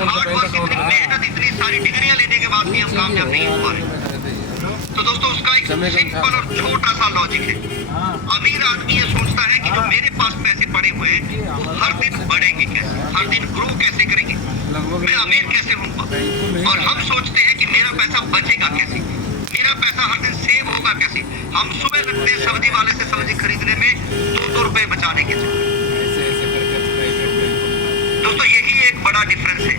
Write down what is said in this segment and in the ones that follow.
Hard work, इतनी मेहनत, इतनी सारी डिग्रियां लेने के बाद भी हम कामयाब नहीं हो पा रहे। तो दोस्तों उसका एक सिंपल और छोटा सा लॉजिक है। अमीर आदमी ये सोचता है कि जो मेरे पास पैसे पड़े हुए हैं वो हर दिन बढ़ेंगे कैसे, हर दिन ग्रो कैसे करेंगे, मैं अमीर कैसे होऊंगा। और हम सोचते हैं कि मेरा पैसा बचेगा कैसे, मेरा पैसा हर दिन सेव होगा कैसे। हम सुबह लगते हैं सब्जी वाले से सब्जी खरीदने में 2-2 रुपए बचाने के लिए। दोस्तों यही एक बड़ा डिफरेंस है।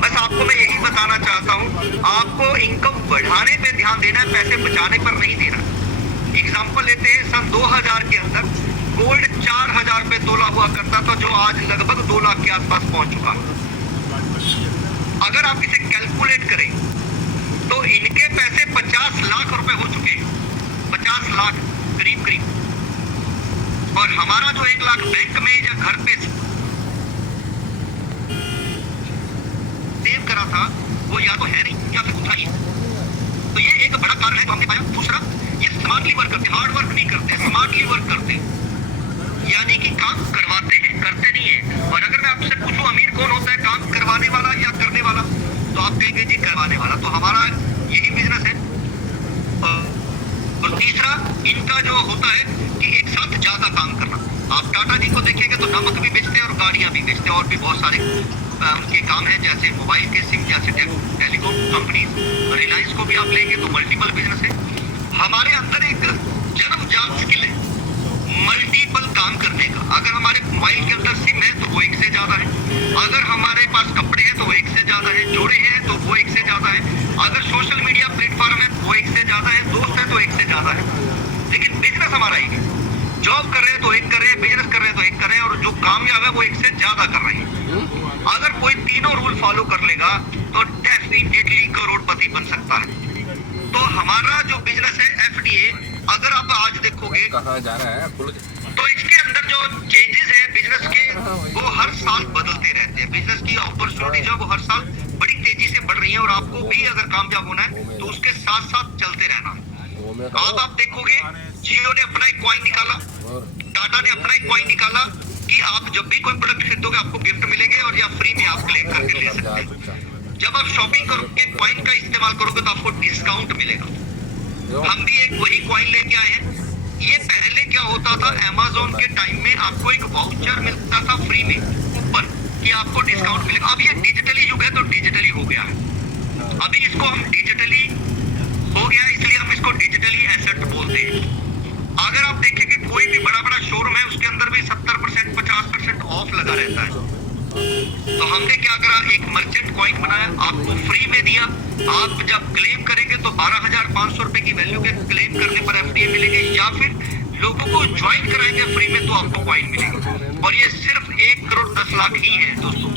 बस आपको मैं यही बताना चाहता हूँ, आपको इनकम बढ़ाने पे ध्यान देना है, पैसे बचाने पर नहीं देना। एग्जाम्पल लेते हैं, सन 2000 के अंदर गोल्ड 4000 पे तोला हुआ करता था, जो आज लगभग 2 लाख के आसपास पहुंच चुका है। अगर आप इसे कैलकुलेट करें तो इनके पैसे 50 लाख रुपए हो चुके हैं, 50 लाख करीब करीब। और हमारा जो 1 लाख बैंक में या घर पे सेव करा था वो या तो है नहीं या फिर उठा ही। तो ये एक बड़ा कारण है जो हमने पाया। दूसरा, ये स्मार्टली वर्क करते, हार्ड वर्क नहीं करते, स्मार्टली वर्क करते, यानी कि काम करवाते हैं, करते नहीं है। और अगर मैं आपसे पूछूं अमीर कौन होता है, काम करवाने वाला या करने वाला, तो आप कहेंगे जी करवाने वाला। तो हमारा यही बिजनेस है। और तीसरा, इनका जो होता है कि एक साथ ज्यादा काम करना। आप टाटा जी को देखेंगे तो नमक भी बेचते हैं और गाड़ियां भी बेचते हैं, और भी बहुत सारे उनके काम है, जैसे मोबाइल के सिम, जैसे टेलीकॉम कंपनी। रिलायंस को भी आप लेंगे तो मल्टीपल बिजनेस है। हमारे अंदर एक जन्मजात स्किल है मल्टीपल काम करने का। अगर हमारे मोबाइल के अंदर सिम है तो वो एक से ज्यादा है, अगर हमारे पास कपड़े हैं तो वो एक से ज्यादा है, जोड़े हैं तो वो एक से ज्यादा है, अगर सोशल मीडिया प्लेटफॉर्म है तो वो एक से ज्यादा है, दोस्त है तो एक से ज्यादा है। लेकिन बिजनेस हमारा एक है। जॉब कर रहे हैं तो एक कर रहे हैं, बिजनेस कर रहे हैं तो एक कर रहे हैं, और जो कामयाब है वो एक से ज्यादा कर रहे हैं। अगर कोई तीनों रूल फॉलो कर लेगा तो डेफिनेटली करोड़पति बन सकता है। तो हमारा जो बिजनेस है एफडीए, अगर आप आज देखोगे कहाँ जा रहा है तो इसके अंदर जो चेंजेस है बिजनेस के वो हर साल बदलते रहते हैं। बिजनेस की अपॉर्चुनिटी जो वो हर साल बड़ी तेजी से बढ़ रही है, और आपको भी अगर कामयाब होना है तो उसके साथ साथ चलते रहना है। आप देखोगे जियो ने अपना एक कॉइन निकाला, टाटा ने अपना एक कॉइन निकाला कि आप जब भी कोई प्रोडक्ट खरीदोगे आपको गिफ्ट मिलेंगे और या फ्री में आप क्लेम करके ले सकते हैं। जब आप शॉपिंग करोगे कॉइन का इस्तेमाल करोगे तो आपको डिस्काउंट मिलेगा। हम भी एक वही कॉइन लेके आए हैं। ये पहले क्या होता था, अमेज़न के टाइम में आपको एक वाउचर मिलता था फ्री में ऊपर कि आपको डिस्काउंट मिलेगा। अब ये डिजिटली युग है तो डिजिटली हो गया है। अभी इसको हम डिजिटली हो गया इसलिए हम इसको डिजिटली एसेट बोलते हैं। अगर आप देखेंगे कोई भी बड़ा बड़ा शोरूम है उसके अंदर भी 70% 50% ऑफ लगा रहता है। तो हमने क्या करा, एक मर्चेंट कॉइन बनाया, आपको फ्री में दिया। आप जब क्लेम करेंगे तो 12,500 रुपए की वैल्यू के क्लेम करने पर एफडीए मिलेंगे, या फिर लोगों को ज्वाइन कराएंगे फ्री में तो आपको कॉइन मिलेगा। और ये सिर्फ 1 करोड़ 10 लाख ही है दोस्तों।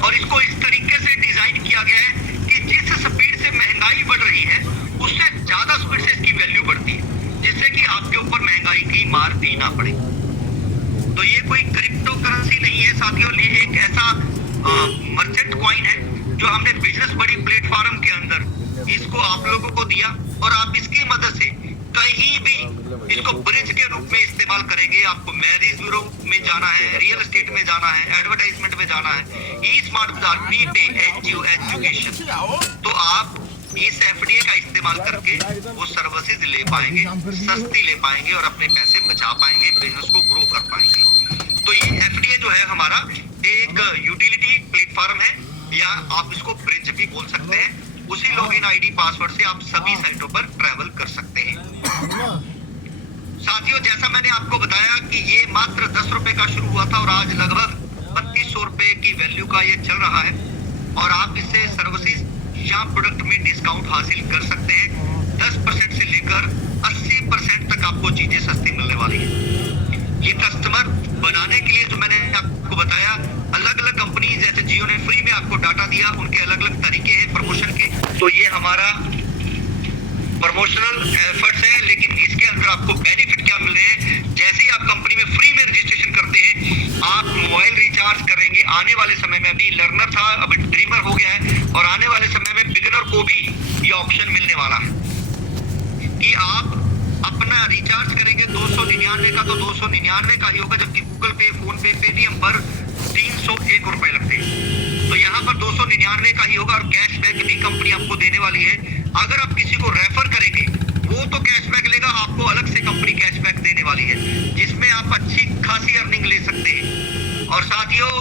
और इसको इस तरीके से डिजाइन किया गया है कि जिस स्पीड से महंगाई बढ़ रही है उससे ज्यादा स्पीड से इसकी वैल्यू बढ़ती है, जिससे कि आपके ऊपर महंगाई की मार देना पड़े। तो ये कोई क्रिप्टो करेंसी नहीं है साथियों, ये एक ऐसा मर्चेंट कॉइन है जो हमने बिजनेस बड़ी प्लेटफॉर्म के अंदर इसको आप लोगों को दिया, और आप इसकी मदद से कहीं भी इसको ब्रिज के रूप में इस्तेमाल करेंगे। आपको मैरिज ब्यूरो में जाना है, रियल एस्टेट में जाना है, एडवर्टाइजमेंट में जाना है, ई स्मार्ट बाजार, बीटे, एनजीओ, एजुकेशन, तो आप इस एफडीए का इस्तेमाल करके वो सर्विसेज ले पाएंगे, सस्ती ले पाएंगे और अपने पैसे बचा पाएंगे, बिजनेस को ग्रो कर पाएंगे। तो ये एफडीए जो है हमारा एक यूटिलिटी प्लेटफॉर्म है, या आप इसको ब्रिज भी बोल सकते हैं। उसी लॉगिन आईडी पासवर्ड से आप सभी साइटों पर ट्रैवल कर सकते हैं। साथियों, जैसा मैंने आपको बताया कि ये मात्र 10 रुपए का शुरू हुआ था और आज लगभग 3200 रुपए की वैल्यू का ये चल रहा है, और आप इससे सर्विसेज या प्रोडक्ट में डिस्काउंट हासिल कर सकते हैं। 10% से लेकर 80% तक आपको चीजें सस्ती मिलने वाली है। ये कस्टमर बनाने के लिए जो मैंने आपको बताया, अलग अलग कंपनी जैसे जियो ने फ्री में आपको डाटा दिया, उनके अलग अलग तरीके हैं प्रमोशन के। तो ये हमारा प्रमोशनल एफर्ट्स है, लेकिन इसके अंदर आपको बेनिफिट क्या मिल रहे हैं। जैसे ही आप कंपनी में फ्री में रजिस्ट्रेशन करते हैं, आप मोबाइल रिचार्ज करेंगे। आने वाले समय में, अभी लर्नर था, अभी ड्रीमर हो गया है, और आने वाले समय में बिगिनर को भी ये ऑप्शन मिलने वाला है कि आप अपना रिचार्ज करेंगे 299 का तो 299 का ही होगा, जबकि गूगल पे, फोन पे, पेटीएम पर 301 रुपए लगते हैं। 95 का ही होगा और कैशबैक भी कंपनी आपको देने वाली है। अगर आप किसी को रेफर करेंगे वो तो कैशबैक लेगा, आपको अलग से कंपनी कैशबैक देने वाली है जिसमें आप अच्छी खासी अर्निंग ले सकते हैं। और साथियों,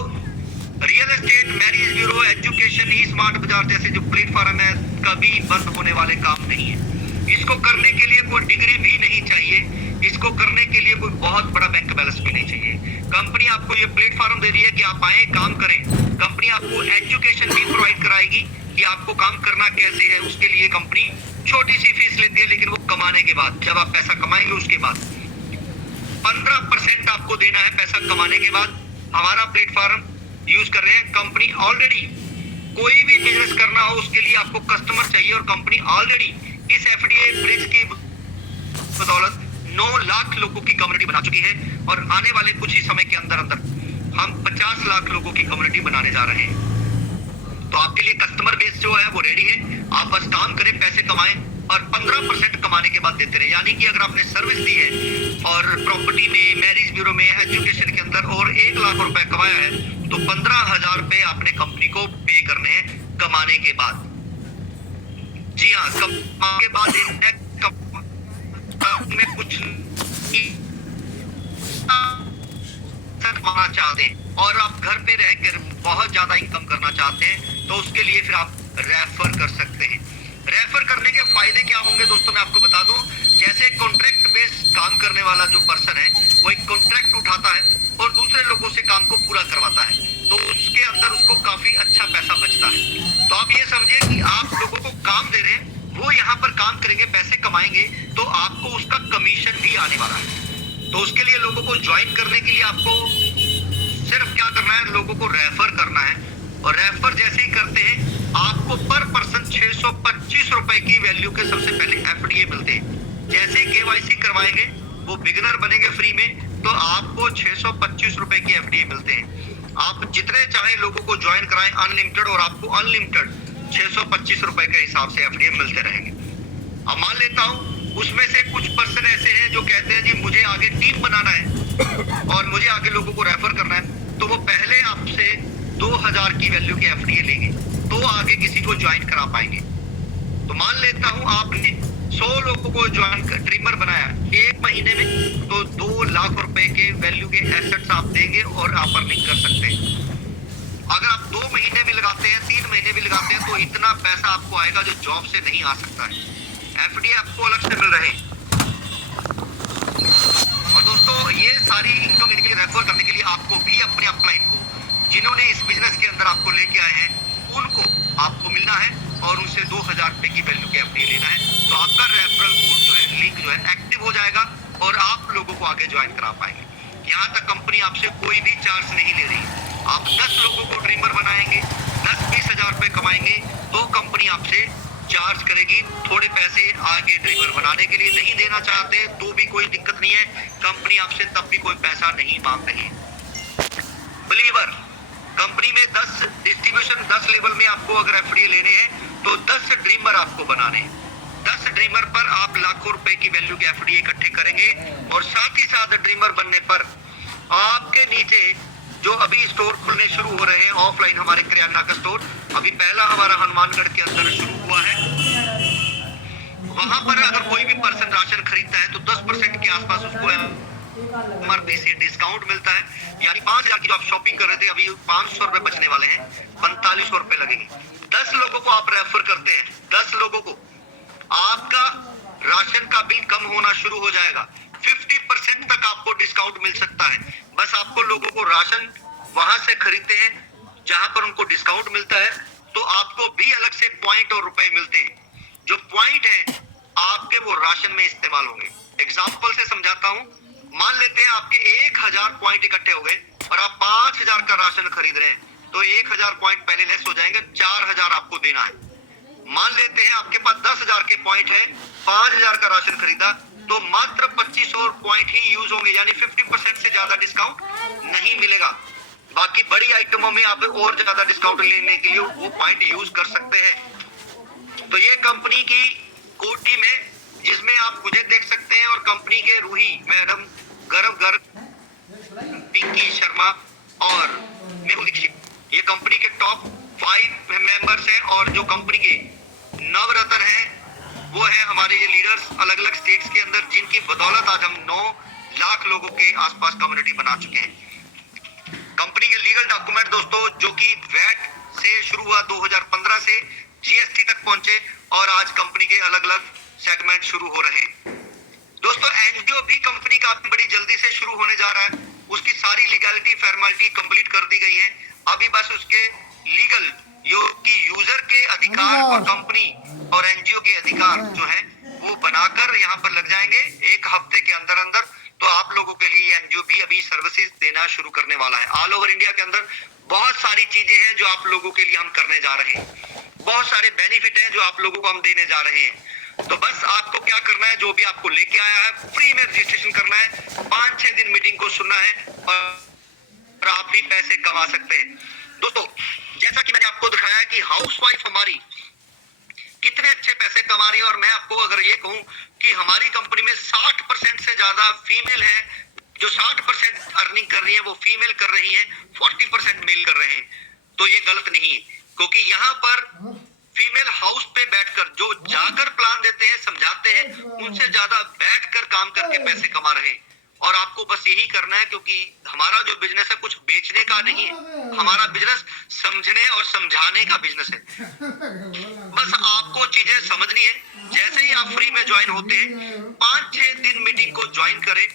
real estate, marriage bureau, education, e smart Bazaar जैसे जो प्लेटफॉर्म है कभी बंद होने वाले काम नहीं है। इसको करने के लिए कोई डिग्री भी नहीं चाहिए, इसको करने के लिए कोई बहुत बड़ा बैंक बैलेंस भी नहीं चाहिए। कंपनी आपको ये प्लेटफॉर्म दे रही है कि आप आए काम करें। कंपनी आपको एजुकेशन भी प्रोवाइड कराएगी कि आपको काम करना कैसे है। उसके लिए कंपनी छोटी सी फीस लेती है, लेकिन वो कमाने के बाद, जब आप पैसा कमाएंगे उसके बाद 15% आपको देना है पैसा कमाने के बाद। हमारा प्लेटफॉर्म यूज कर रहे हैं। कंपनी ऑलरेडी कोई भी बिजनेस करना हो उसके लिए आपको कस्टमर चाहिए और कंपनी ऑलरेडी इस एफडीए ब्रिज की बदौलत 9 लाख लोगों की कम्युनिटी बना चुकी है और आने वाले कुछ ही समय के अंदर अंदर हम 50 लाख लोगों की कम्युनिटी बनाने जा रहे हैं। तो आपके लिए कस्टमर बेस जो है वो रेडी है। आप बस काम करें, पैसे कमाएं और 15% कमाने के बाद देते रहे। यानी कि अगर आपने सर्विस दी है और प्रॉपर्टी में, मैरिज ब्यूरो में, एजुकेशन के अंदर और 1 लाख रुपए कमाया है तो 15,000 रुपए आपने कंपनी को पे करने हैं कमाने के बाद। जी हाँ, कमाने के बाद में कुछ कमाना चाहते हैं और आप घर पे रहकर बहुत ज्यादा इनकम करना चाहते हैं तो उसके लिए फिर आप रेफर कर सकते हैं। रेफर करने के फायदे क्या होंगे दोस्तों, मैं आपको बता दूं। जैसे कॉन्ट्रैक्ट बेस काम करने वाला जो पर्सन है वो एक कॉन्ट्रैक्ट उठाता है और दूसरे लोगों से काम को पूरा करवाता है, तो उसके अंदर उसको काफी अच्छा पैसा बचता है। तो आप ये समझिए कि आप लोगों को काम दे रहे हैं, वो यहाँ पर काम करेंगे, पैसे कमाएंगे, तो आपको उसका कमीशन भी आने वाला है। तो उसके लिए लोगों को ज्वाइन करने के लिए आपको सिर्फ क्या करना है, लोगों को रेफर करना है। और रेफर जैसे ही करते हैं आपको पर पर्सन 625 रुपए की वैल्यू के सबसे पहले एफडीए मिलते हैं। जैसे ही केवाईसी करवाएंगे, वो बिगिनर बनेंगे फ्री में, तो आपको 625 रुपए की एफडीए मिलते हैं। आप जितने चाहे लोगों को ज्वाइन कराएं अनलिमिटेड, और आपको अनलिमिटेड 625 रुपए के हिसाब से एफडीए मिलते रहेंगे। अब मान लेता हूं उसमें से कुछ पर्सन ऐसे हैं जो कहते हैं जी मुझे आगे टीम बनाना है और मुझे आगे लोगों को रेफर करना है, तो वो पहले आपसे 2000 की वैल्यू के एफडीए लेंगे तो आगे किसी को ज्वाइन करा पाएंगे। तो मान लेता हूं आपने 100 लोगों को ज्वाइन कर ड्रीमर बनाया 1 महीने में, तो 2 लाख रुपए के वैल्यू के एसेट्स आप देंगे और आप अर्निंग कर सकते हैं। अगर आप 2 महीने भी लगाते हैं, 3 महीने भी लगाते हैं, तो इतना पैसा आपको आएगा जो जॉब से नहीं आ सकता है। एफडीए आपको अलग से मिल रहे हैं। और दोस्तों, ये सारी इनकम लेने के लिए, रेफर करने के लिए आपको भी अपने अपलाइन को जिन्होंने इस बिजनेस के अंदर आपको लेके आए हैं उनको आपको मिलना है और उनसे 2000 रुपए की वैल्यू के एफडीए लेना है। तो आपका रेफरल कोड जो है, लिंक जो है एक्टिव हो जाएगा और आप लोगों को आगे ज्वाइन करा पाएंगे। यहाँ तक कंपनी आपसे कोई भी चार्ज नहीं ले रही। आप 10 लोगों को ड्रीमर बनाएंगे, 10-20 हजार रुपए कमाएंगे तो कंपनी आपसे चार्ज करेगी। थोड़े पैसे आगे ड्रीमर बनाने के लिए नहीं देना चाहते तो भी कोई दिक्कत नहीं है, कंपनी आपसे तब भी कोई पैसा नहीं मांग रही। बिलीवर कंपनी में 10 डिस्ट्रीब्यूशन 10 लेवल में आपको अगर एफडीए लेने हैं तो 10 ड्रीमर आपको बनाने हैं। 10 ड्रीमर पर आप लाखों रुपए की वैल्यू के एफडीए इकट्ठे करेंगे और साथ ही साथ ड्रीमर बनने पर आपके नीचे जो अभी स्टोर खुलने शुरू हो रहे हैं ऑफलाइन, हमारे किराना का स्टोर, अभी पहला हमारा हनुमानगढ़ के अंदर शुरू हुआ है। वहां पर अगर कोई भी पर्सन राशन खरीदता है तो 10% के आसपास उसको एमआरपी डिस्काउंट मिलता है। यानी 5000 की जो आप शॉपिंग कर रहे थे अभी 500 रुपए बचने वाले हैं, 4500 रुपए लगेंगे। 10 लोगों को आप रेफर करते हैं, 10 लोगों को आपका राशन का बिल कम होना शुरू हो जाएगा। 50% तक आपको डिस्काउंट मिल सकता है। बस आपको लोगों को राशन वहां से खरीदते हैं जहां पर उनको डिस्काउंट मिलता है, तो आपको भी अलग से पॉइंट और रुपए मिलते हैं। जो पॉइंट है आपके वो राशन में इस्तेमाल होंगे। एग्जाम्पल से समझाता हूं, मान लेते हैं आपके 1000 पॉइंट इकट्ठे हो गए और आप 5000 का राशन खरीद रहे हैं, तो 1000 पॉइंट पहले लेस हो जाएंगे, 4000 आपको देना है। मान लेते हैं आपके पास 10,000 के पॉइंट है, 5,000 का राशन खरीदा, तो मात्र 2500 पॉइंट ही यूज होंगे, यानी 50% से ज्यादा डिस्काउंट नहीं मिलेगा। बाकी बड़ी आइटमों में आप और ज्यादा डिस्काउंट लेने के लिए वो पॉइंट यूज कर सकते हैं। तो ये कंपनी की कोटी में, जिसमें आप मुझे देख सकते हैं और कंपनी के रूही मैडम, गर्व पिंकी शर्मा और मेहुल दीक्षित, ये कंपनी के टॉप 5 मेंबर्स हैं और जो कंपनी के नवरत्न हैं वो है हमारे ये लीडर्स अलग अलग स्टेट्स के अंदर, जिनकी बदौलत आज हम 9 लाख लोगों के आसपास कम्युनिटी बना चुके हैं। कंपनी के लीगल डॉक्यूमेंट दोस्तों जो कि वैट से शुरू हुआ 2015 से जीएसटी तक पहुंचे और आज कंपनी के अलग अलग सेगमेंट शुरू हो रहे हैं। दोस्तों एनजीओ भी कंपनी का बड़ी जल्दी से शुरू होने जा रहा है, उसकी सारी लीगैलिटी फॉर्मेलिटी कंप्लीट कर दी गई है। अभी बस उसके लीगल की यूजर के अधिकार और कंपनी और एनजीओ के अधिकार जो है वो बनाकर यहाँ पर लग जाएंगे 1 हफ्ते के अंदर अंदर। तो आप लोगों के लिए एनजीओ भी अभी सर्विसेज देना शुरू करने वाला है। ऑल ओवर इंडिया के अंदर बहुत सारी चीजें हैं जो आप लोगों के लिए हम करने जा रहे हैं, बहुत सारे बेनिफिट हैं जो आप लोगों को हम देने जा रहे हैं। तो बस आपको क्या करना है, जो भी आपको लेके आया है फ्री में रजिस्ट्रेशन करना है, 5-6 दिन मीटिंग को सुनना है और आप भी पैसे कमा सकते हैं। दोस्तों जैसा कि मैंने आपको दिखाया है कि हाउसवाइफ हमारी कितने अच्छे पैसे कमा रही है, और मैं आपको अगर ये कहूं कि हमारी कंपनी में 60% से ज्यादा फीमेल है, जो 60% अर्निंग कर रही है वो फीमेल कर रही है, 40% मेल कर रहे हैं। तो ये गलत नहीं है, क्योंकि यहाँ पर फीमेल हाउस पे बैठकर जो जाकर प्लान देते हैं, समझाते हैं, उनसे ज्यादा बैठकर काम करके पैसे कमा रहे हैं। और आपको बस यही करना है, क्योंकि हमारा जो बिजनेस है कुछ बेचने का नहीं है, हमारा बिजनेस समझने और समझाने का बिजनेस है। बस आपको चीजें समझनी है। जैसे ही आप फ्री में ज्वाइन होते हैं 5-6 दिन मीटिंग को ज्वाइन करें,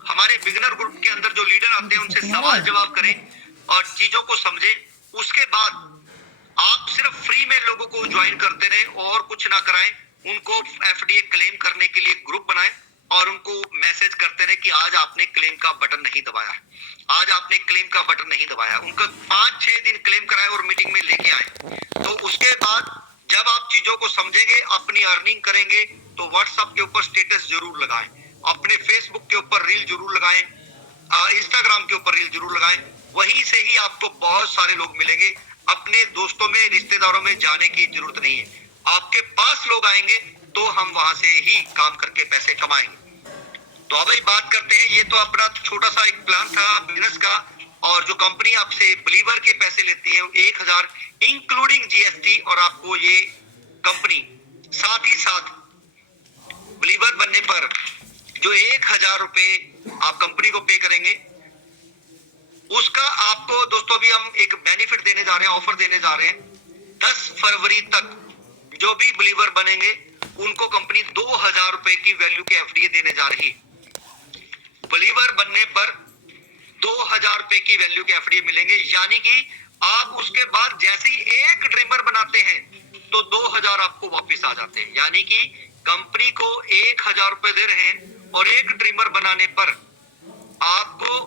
हमारे बिगिनर ग्रुप के अंदर जो लीडर आते हैं उनसे सवाल जवाब करें और चीजों को समझे। उसके बाद आप सिर्फ फ्री में लोगों को ज्वाइन करते रहे और कुछ ना कराएं, उनको एफडीए क्लेम करने के लिए ग्रुप बनाएं और उनको मैसेज करते रहे कि आज आपने क्लेम का बटन नहीं दबाया, आज आपने क्लेम का बटन नहीं दबाया। उनको 5-6 दिन क्लेम कराएं और मीटिंग में लेके आए। तो उसके बाद जब आप चीजों को समझेंगे, अपनी अर्निंग करेंगे, तो व्हाट्सएप के ऊपर स्टेटस जरूर लगाएं, अपने फेसबुक के ऊपर रील जरूर लगाएं, इंस्टाग्राम के ऊपर रील जरूर लगाएं। वहीं से ही आपको बहुत सारे लोग मिलेंगे। अपने दोस्तों में, रिश्तेदारों में जाने की जरूरत नहीं है, आपके पास लोग आएंगे तो हम वहां से ही काम करके पैसे कमाएंगे। तो अब बात करते हैं, ये तो अपना छोटा सा एक प्लान था बिजनेस का। और जो कंपनी आपसे बिलीवर के पैसे लेती है 1000 इंक्लूडिंग जीएसटी, और आपको ये कंपनी साथ ही साथ बिलीवर बनने पर जो 1000 रुपए आप कंपनी को पे करेंगे, उसका आपको दोस्तों भी हम एक बेनिफिट देने जा रहे हैं, ऑफर देने जा रहे हैं। 10 फरवरी तक जो भी बिलीवर बनेंगे उनको कंपनी 2000 रुपए की वैल्यू के एफडीए देने जा रही है। बिलीवर बनने पर 2000 रुपए की वैल्यू के एफडीए मिलेंगे, यानी कि आप उसके बाद जैसे ही एक ड्रीमर बनाते हैं तो 2000 आपको वापस आ जाते हैं। यानी कि कंपनी को 1000 रुपए दे रहे हैं और एक ड्रीमर बनाने पर आपको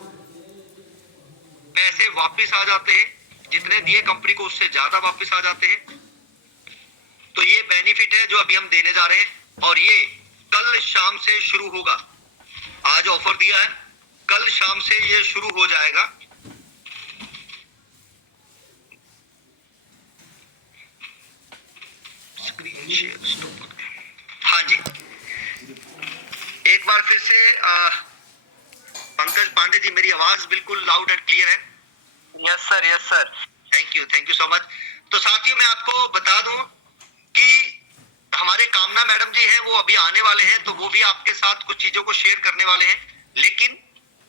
पैसे वापस आ जाते हैं, जितने दिए कंपनी को उससे ज्यादा वापस आ जाते हैं। तो ये बेनिफिट है जो अभी हम देने जा रहे हैं, और ये कल शाम से शुरू होगा। आज ऑफर दिया है, कल शाम से ये शुरू हो जाएगा। Screen share stop. हाँ जी, एक बार फिर से पंकज पांडे जी, मेरी आवाज बिल्कुल लाउड एंड क्लियर है? Yes sir, yes sir. Thank you so much. तो साथियों मैं आपको बता दूं कि हमारे कामना मैडम जी हैं, वो अभी आने वाले हैं, तो वो भी आपके साथ कुछ चीजों को शेयर करने वाले हैं। लेकिन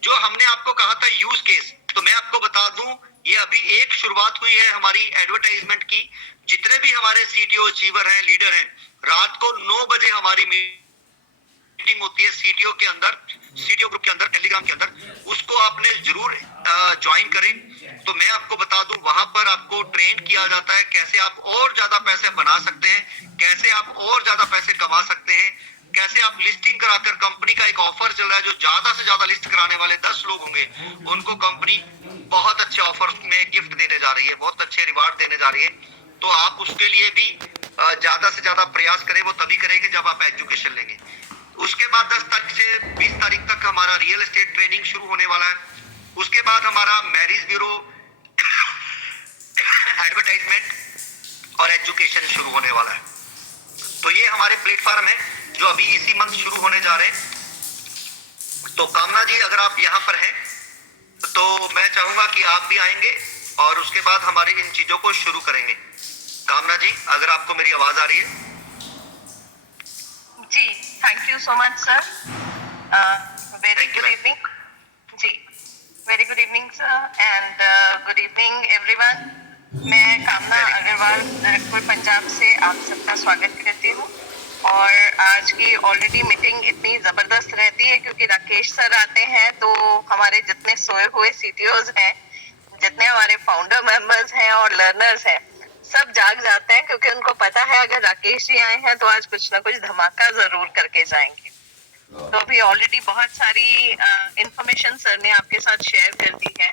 जो हमने आपको कहा था यूज केस, तो मैं आपको बता दूं ये अभी एक शुरुआत हुई है हमारी एडवर्टाइजमेंट की। जितने भी हमारे सीटीओ अचीवर हैं, लीडर हैं, रात को 9 बजे हमारी मीटिंग होती है सीटीओ के अंदर, सीटीओ ग्रुप के अंदर, टेलीग्राम के अंदर। उसको आपने जरूर ज्वाइन करें। तो मैं आपको बता दूं वहां पर आपको ट्रेन किया जाता है कैसे आप और ज्यादा पैसे बना सकते हैं, कैसे आप और ज्यादा पैसे कमा सकते हैं, कैसे आप लिस्टिंग कराकर, कंपनी का एक ऑफर चल रहा है जो ज्यादा से ज्यादा लिस्ट कराने वाले 10 लोग होंगे उनको कंपनी बहुत अच्छे ऑफर में गिफ्ट देने जा रही है, बहुत अच्छे रिवार्ड देने जा रही है। तो आप उसके लिए भी ज्यादा से ज्यादा प्रयास करें, वो तभी करेंगे जब आप एजुकेशन लेंगे। उसके बाद 10 तारीख से 20 तारीख तक हमारा रियल एस्टेट ट्रेनिंग शुरू होने वाला है। उसके बाद हमारा मैरिज ब्यूरो, एडवर्टाइजमेंट और एजुकेशन शुरू होने वाला है। तो ये हमारे प्लेटफॉर्म है जो अभी इसी मंथ शुरू होने जा रहे हैं। तो कामना जी अगर आप यहाँ पर हैं तो मैं चाहूंगा कि आप भी आएंगे और उसके बाद हमारी इन चीजों को शुरू करेंगे। कामना जी, अगर आपको मेरी आवाज आ रही है? जी, thank you so much sir. Very good evening जी, very good evening sir and good evening everyone. मैं कामना अग्रवाल नरकपुर पंजाब से आप सबका स्वागत करती हूँ। और आज की ऑलरेडी मीटिंग इतनी जबरदस्त रहती है क्योंकि राकेश सर आते हैं तो हमारे जितने सोए हुए सीटीओज हैं, जितने हमारे फाउंडर मेंबर्स हैं और लर्नर्स हैं, सब जाग जाते हैं क्योंकि उनको पता है अगर राकेश जी आए हैं तो आज कुछ ना कुछ धमाका जरूर करके जाएंगे। तो अभी ऑलरेडी बहुत सारी इंफॉर्मेशन सर ने आपके साथ शेयर कर दी है।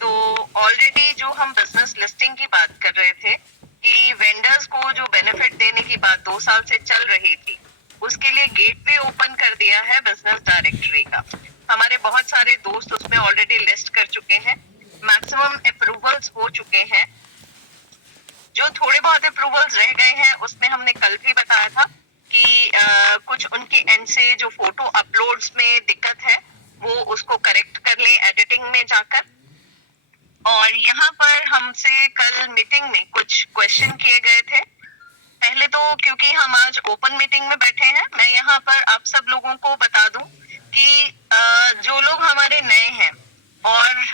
तो ऑलरेडी जो हम बिजनेस लिस्टिंग की बात कर रहे थे कि वेंडर्स को जो बेनिफिट देने की बात 2 साल से चल रही थी, उसके लिए गेटवे ओपन कर दिया है बिजनेस डायरेक्टरी का। हमारे बहुत सारे दोस्त उसमें ऑलरेडी लिस्ट कर चुके हैं, मैक्सिमम अप्रूवल्स हो चुके हैं। जो थोड़े बहुत अप्रूवल्स रह गए हैं उसमें हमने कल भी बताया था कि कुछ उनके एंड से जो फोटो अपलोड्स में दिक्कत है वो उसको करेक्ट कर ले एडिटिंग में जाकर। और यहाँ पर हमसे कल मीटिंग में कुछ क्वेश्चन किए गए थे। पहले तो क्योंकि हम आज ओपन मीटिंग में बैठे हैं, मैं यहाँ पर आप सब लोगों को बता दूं कि जो लोग हमारे नए हैं और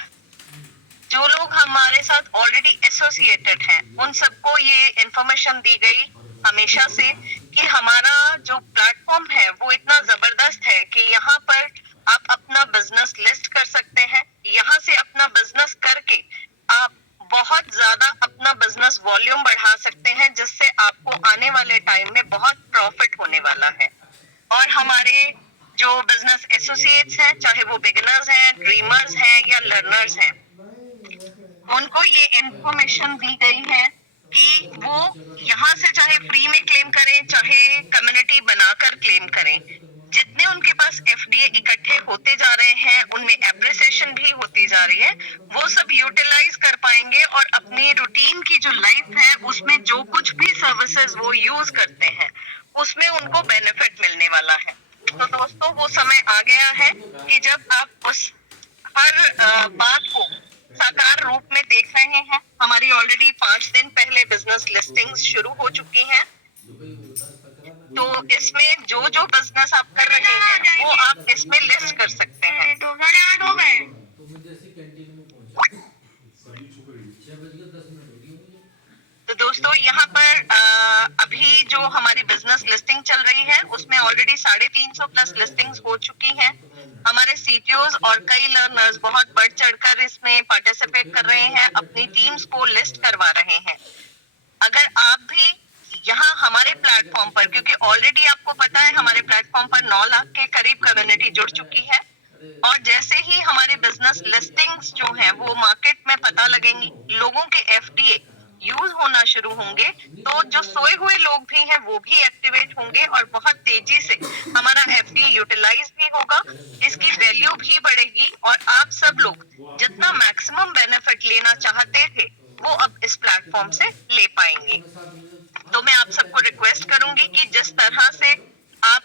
जो लोग हमारे साथ ऑलरेडी एसोसिएटेड हैं, उन सबको ये इंफॉर्मेशन दी गई हमेशा से कि हमारा जो प्लेटफॉर्म है वो इतना जबरदस्त है कि यहाँ पर आप अपना बिजनेस लिस्ट कर सकते हैं। यहाँ से अपना बिजनेस करके आप बहुत ज्यादा अपना बिजनेस वॉल्यूम बढ़ा सकते हैं, जिससे आपको आने वाले टाइम में बहुत प्रॉफिट होने वाला है। और हमारे जो बिजनेस एसोसिएट्स हैं, चाहे वो बिगिनर्स हैं, ड्रीमर्स हैं या लर्नर्स हैं, उनको ये इंफॉर्मेशन दी गई है कि वो यहाँ से चाहे फ्री में क्लेम करें, चाहे कम्युनिटी बनाकर क्लेम करें, जितने उनके पास एफडीए इकट्ठे होते जा रहे हैं, उनमें एप्रिसिएशन भी होती जा रही है, वो सब यूटिलाइज कर पाएंगे और अपनी रूटीन की जो लाइफ है उसमें जो कुछ भी सर्विसेज वो यूज करते हैं उसमें उनको बेनिफिट मिलने वाला है। तो दोस्तों, वो समय आ गया है कि जब आप उस हर बात को साकार रूप में देख रहे हैं। हमारी ऑलरेडी 5 दिन पहले बिजनेस लिस्टिंग्स शुरू हो चुकी हैं। तो इसमें जो जो बिजनेस आप कर रहे हैं वो आप इसमें लिस्ट कर सकते हैं। तो 8 हो गए। तो दोस्तों, यहाँ पर अभी जो हमारी बिजनेस लिस्टिंग चल रही है उसमें ऑलरेडी 350 प्लस लिस्टिंग्स हो चुकी हैं। हमारे सीटीओज और कई लर्नर्स बहुत बढ़ चढ़कर इसमें पार्टिसिपेट कर रहे हैं, अपनी टीम्स को लिस्ट करवा रहे हैं। अगर आप भी यहाँ हमारे प्लेटफॉर्म पर, क्योंकि ऑलरेडी आपको पता है हमारे प्लेटफॉर्म पर 9 लाख के करीब कम्युनिटी जुड़ चुकी है, और जैसे ही हमारे बिजनेस लिस्टिंग्स जो हैं वो मार्केट में पता लगेंगी, लोगों के एफडीए यूज होना शुरू होंगे, तो जो सोए हुए लोग भी हैं वो भी एक्टिवेट होंगे और बहुत तेजी से हमारा एफडी यूटिलाइज भी होगा, इसकी वैल्यू भी बढ़ेगी और आप सब लोग जितना मैक्सिमम बेनिफिट लेना चाहते थे वो अब इस प्लेटफॉर्म से ले पाएंगे। तो मैं आप सबको रिक्वेस्ट करूंगी कि जिस तरह से आप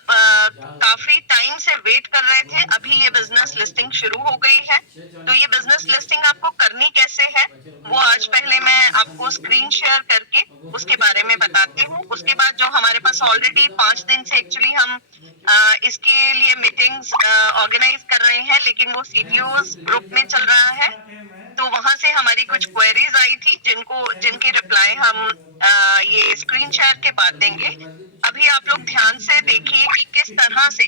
काफी टाइम से वेट कर रहे थे, अभी ये बिजनेस लिस्टिंग शुरू हो गई है। तो ये बिजनेस लिस्टिंग आपको करनी कैसे है वो आज पहले मैं आपको स्क्रीन शेयर करके उसके बारे में बताती हूँ। उसके बाद जो हमारे पास ऑलरेडी 5 दिन से एक्चुअली हम इसके लिए मीटिंग्स ऑर्गेनाइज कर रहे हैं, लेकिन वो सीटीओज ग्रुप में चल रहा है, तो वहां से हमारी कुछ क्वेरीज आई थी जिनकी रिप्लाई हम ये स्क्रीन शेयर के बाद देंगे। अभी आप लोग ध्यान से देखिए कि किस तरह से